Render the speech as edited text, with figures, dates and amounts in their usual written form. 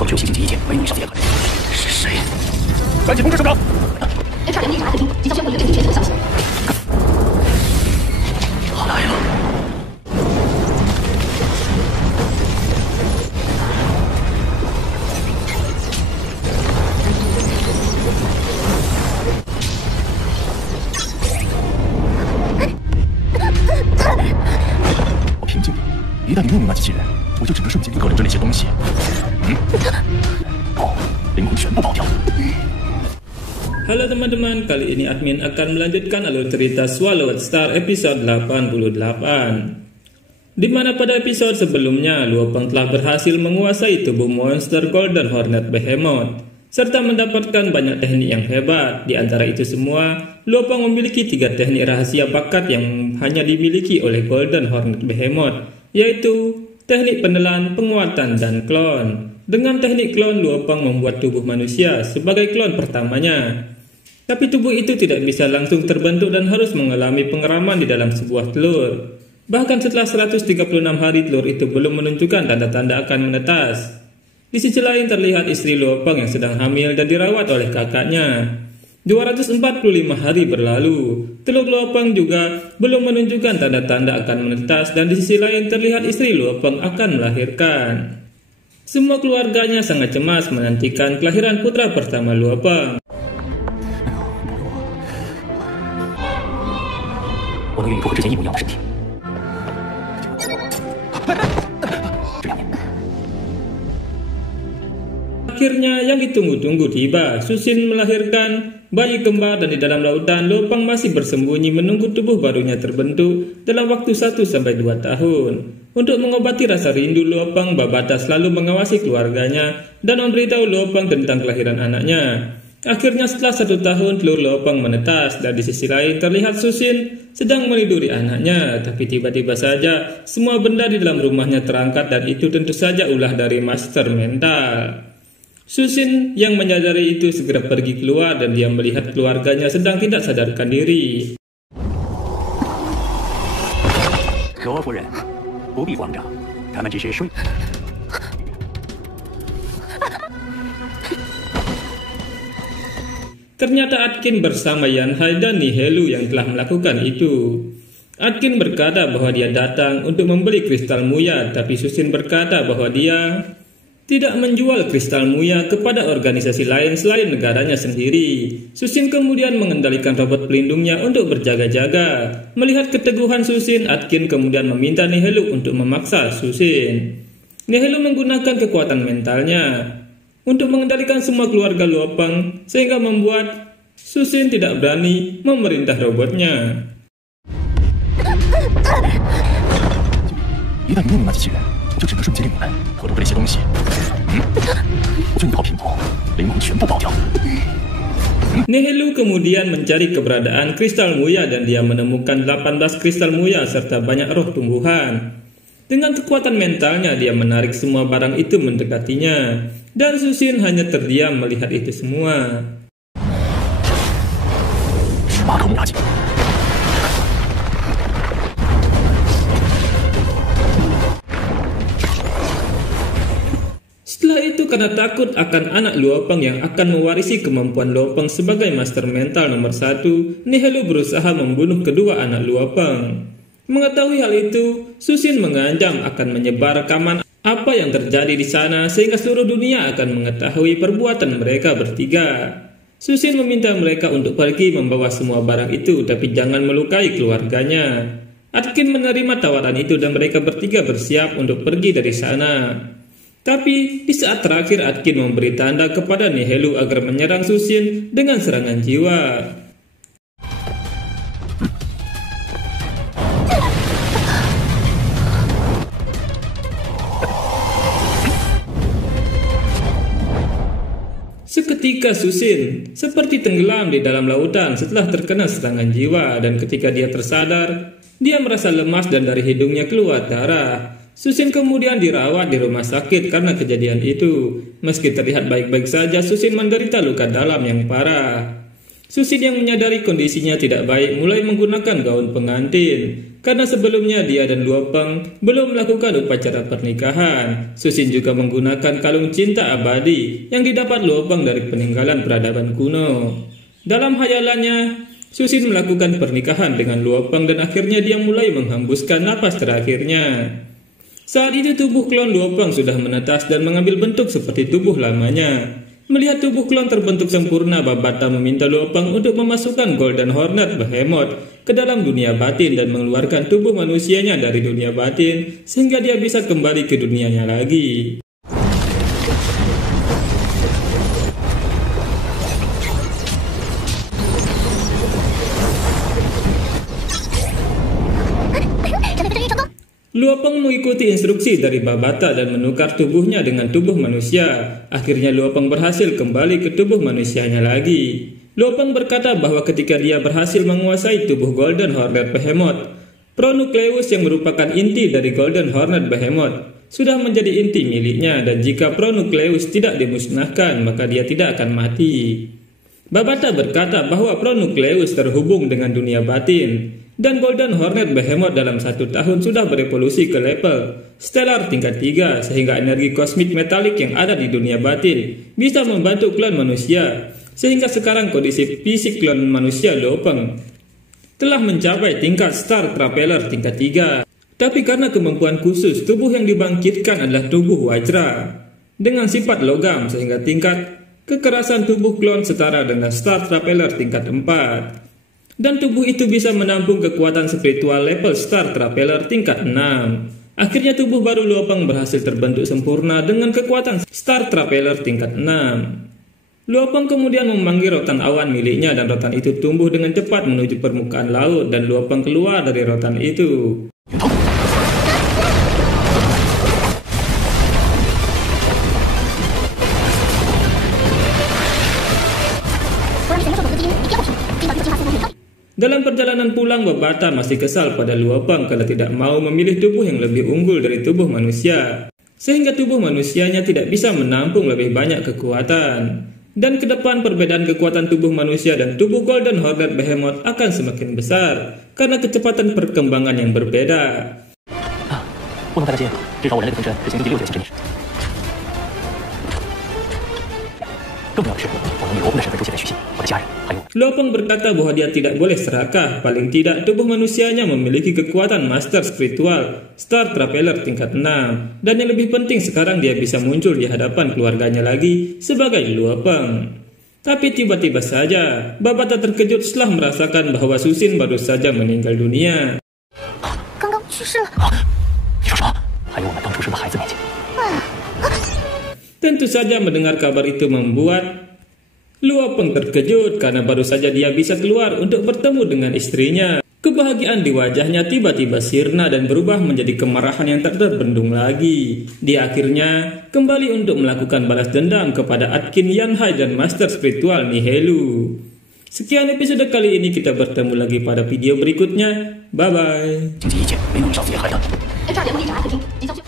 后只有行刑级一阶，没有以上阶段。是谁？赶紧通知省长！侦查员立即查客厅，即将宣布一个震惊全球的消息。他来了。我平静了，一旦你弄明那机器人，我就只能瞬间一个人着那些东西。灵魂全部爆掉。Halo teman-teman, kali ini admin akan melanjutkan alur cerita Swallowed Star episode 88, di mana pada episode sebelumnya Luopeng telah berhasil menguasai tubuh monster Golden Hornet Behemoth serta mendapatkan banyak teknik yang hebat. Di antara itu semua, Luopeng memiliki 3 teknik rahasia bakat yang hanya dimiliki oleh Golden Hornet Behemoth, yaitu teknik penelan, penguatan, dan klon. Dengan teknik klon, Luopeng membuat tubuh manusia sebagai klon pertamanya. Tapi tubuh itu tidak bisa langsung terbentuk dan harus mengalami pengeraman di dalam sebuah telur. Bahkan setelah 136 hari telur itu belum menunjukkan tanda-tanda akan menetas. Di sisi lain terlihat istri Luopeng yang sedang hamil dan dirawat oleh kakaknya. 245 hari berlalu, telur Luopeng juga belum menunjukkan tanda-tanda akan menetas, dan di sisi lain terlihat istri Luopeng akan melahirkan. Semua keluarganya sangat cemas menantikan kelahiran putra pertama Luopeng. 我能拥有和之前一模一样的身体。这2年。 Akhirnya yang ditunggu-tunggu tiba. Susin melahirkan bayi kembar, dan di dalam lautan Luopeng masih bersembunyi menunggu tubuh barunya terbentuk dalam waktu 1-2 tahun. Untuk mengobati rasa rindu Luopeng, Babata selalu mengawasi keluarganya dan memberitahu Luopeng tentang kelahiran anaknya. Akhirnya setelah 1 tahun telur Luopeng menetas, dan di sisi lain terlihat Susin sedang meniduri anaknya. Tapi tiba-tiba saja semua benda di dalam rumahnya terangkat, dan itu tentu saja ulah dari master mental. Susin yang menyadari itu segera pergi keluar, dan dia melihat keluarganya sedang tidak sadarkan diri. 罗夫人，不必慌张，他们只是睡。 Ternyata Atkin bersama Yanhai dan Nihelu yang telah melakukan itu. Atkin berkata bahwa dia datang untuk membeli kristal Muya, tapi Susin berkata bahwa dia tidak menjual kristal Muya kepada organisasi lain selain negaranya sendiri. Susin kemudian mengendalikan robot pelindungnya untuk berjaga-jaga. Melihat keteguhan Susin, Atkin kemudian meminta Nihelu untuk memaksa Susin. Nihelu menggunakan kekuatan mentalnya untuk mengendalikan semua keluarga Luopeng, sehingga membuat Susin tidak berani memerintah robotnya. 一旦你弄明那机器人，我就只能瞬间令你们活动这些东西。我就一套平头，灵魂全部爆掉。 Nihelu kemudian mencari keberadaan kristal Muya, dan dia menemukan 18 kristal Muya serta banyak roh tumbuhan. Dengan kekuatan mentalnya, dia menarik semua barang itu mendekatinya, dan Susin hanya terdiam melihat itu semua. Setelah itu, karena takut akan anak Luopeng yang akan mewarisi kemampuan Luopeng sebagai master mental nomor 1, Nihelu berusaha membunuh kedua anak Luopeng. Mengetahui hal itu, Susin mengancam akan menyebar rekaman apa yang terjadi di sana sehingga seluruh dunia akan mengetahui perbuatan mereka bertiga. Susin meminta mereka untuk pergi membawa semua barang itu, tapi jangan melukai keluarganya. Atkin menerima tawaran itu, dan mereka bertiga bersiap untuk pergi dari sana. Tapi di saat terakhir, Atkin memberi tanda kepada Nihelu agar menyerang Susin dengan serangan jiwa. Seketika Susin seperti tenggelam di dalam lautan setelah terkena serangan jiwa, dan ketika dia tersadar, dia merasa lemas dan dari hidungnya keluar darah. Susin kemudian dirawat di rumah sakit karena kejadian itu. Meski terlihat baik-baik saja, Susin menderita luka dalam yang parah. Susin yang menyadari kondisinya tidak baik mulai menggunakan gaun pengantin. karena sebelumnya dia dan Luo Peng belum melakukan upacara pernikahan. Susin juga menggunakan kalung cinta abadi yang didapat Luo Peng dari peninggalan peradaban kuno. Dalam hayalannya, Susin melakukan pernikahan dengan Luo Peng dan akhirnya dia mulai menghembuskan napas terakhirnya. Saat itu tubuh klon Luo Peng sudah menetas dan mengambil bentuk seperti tubuh lamanya. Melihat tubuh klon terbentuk sempurna, Babata meminta Luo Peng untuk memasukkan Golden Hornet Behemoth ke dalam dunia batin dan mengeluarkan tubuh manusianya dari dunia batin sehingga dia bisa kembali ke dunianya lagi. Luo Peng mengikuti instruksi dari Babata dan menukar tubuhnya dengan tubuh manusia. Akhirnya Luo Peng berhasil kembali ke tubuh manusianya lagi. Luo Peng berkata bahwa ketika dia berhasil menguasai tubuh Golden Hornet Behemoth, Pronukleus yang merupakan inti dari Golden Hornet Behemoth sudah menjadi inti miliknya, dan jika Pronukleus tidak dimusnahkan maka dia tidak akan mati. Babata berkata bahwa Pronukleus terhubung dengan dunia batin, dan Golden Hornet Behemoth dalam 1 tahun sudah berevolusi ke level stellar tingkat 3 sehingga energi kosmik metalik yang ada di dunia batin bisa membantu klon manusia, sehingga sekarang kondisi fisik klon manusia Luo Peng telah mencapai tingkat Star Traveler tingkat 3. Tapi karena kemampuan khusus, tubuh yang dibangkitkan adalah tubuh Wajra dengan sifat logam sehingga tingkat kekerasan tubuh klon setara dengan Star Traveler tingkat 4. Dan tubuh itu bisa menampung kekuatan spiritual level Star Traveler tingkat 6. Akhirnya tubuh baru Luo Peng berhasil terbentuk sempurna dengan kekuatan Star Traveler tingkat 6. Luo Peng kemudian memanggil rotan awan miliknya dan rotan itu tumbuh dengan cepat menuju permukaan laut dan Luo Peng keluar dari rotan itu. Dalam perjalanan pulang, Babata masih kesal pada Luo Peng karena tidak mau memilih tubuh yang lebih unggul dari tubuh manusia, sehingga tubuh manusianya tidak bisa menampung lebih banyak kekuatan. Dan ke depan perbedaan kekuatan tubuh manusia dan tubuh Golden Hornet Behemoth akan semakin besar karena kecepatan perkembangan yang berbeda. 不能再接，至少我人类的分身是行星第6的行神意识。更重要的是，我能以罗布的身份出现在许仙，我的家人还有。 Luo Peng berkata bahwa dia tidak boleh serakah, paling tidak tubuh manusianya memiliki kekuatan master spiritual Star Traveler tingkat 6, dan yang lebih penting sekarang dia bisa muncul di hadapan keluarganya lagi sebagai Luo Peng. Tapi tiba-tiba saja Babata terkejut setelah merasakan bahwa Susin baru saja meninggal dunia. 刚刚去世了。你说什么？还有我们当初生的孩子面前。 Tentu saja mendengar kabar itu membuat Luo Peng terkejut karena baru saja dia bisa keluar untuk bertemu dengan istrinya. Kebahagiaan di wajahnya tiba-tiba sirna dan berubah menjadi kemarahan yang tak terbendung lagi. Dia akhirnya kembali untuk melakukan balas dendam kepada Atkin Yanhai dan Master Spiritual Nihelu. Sekian episode kali ini, kita bertemu lagi pada video berikutnya. Bye-bye. 经济一界没能少子也孩的。 H2联盟立场 F 厅即将。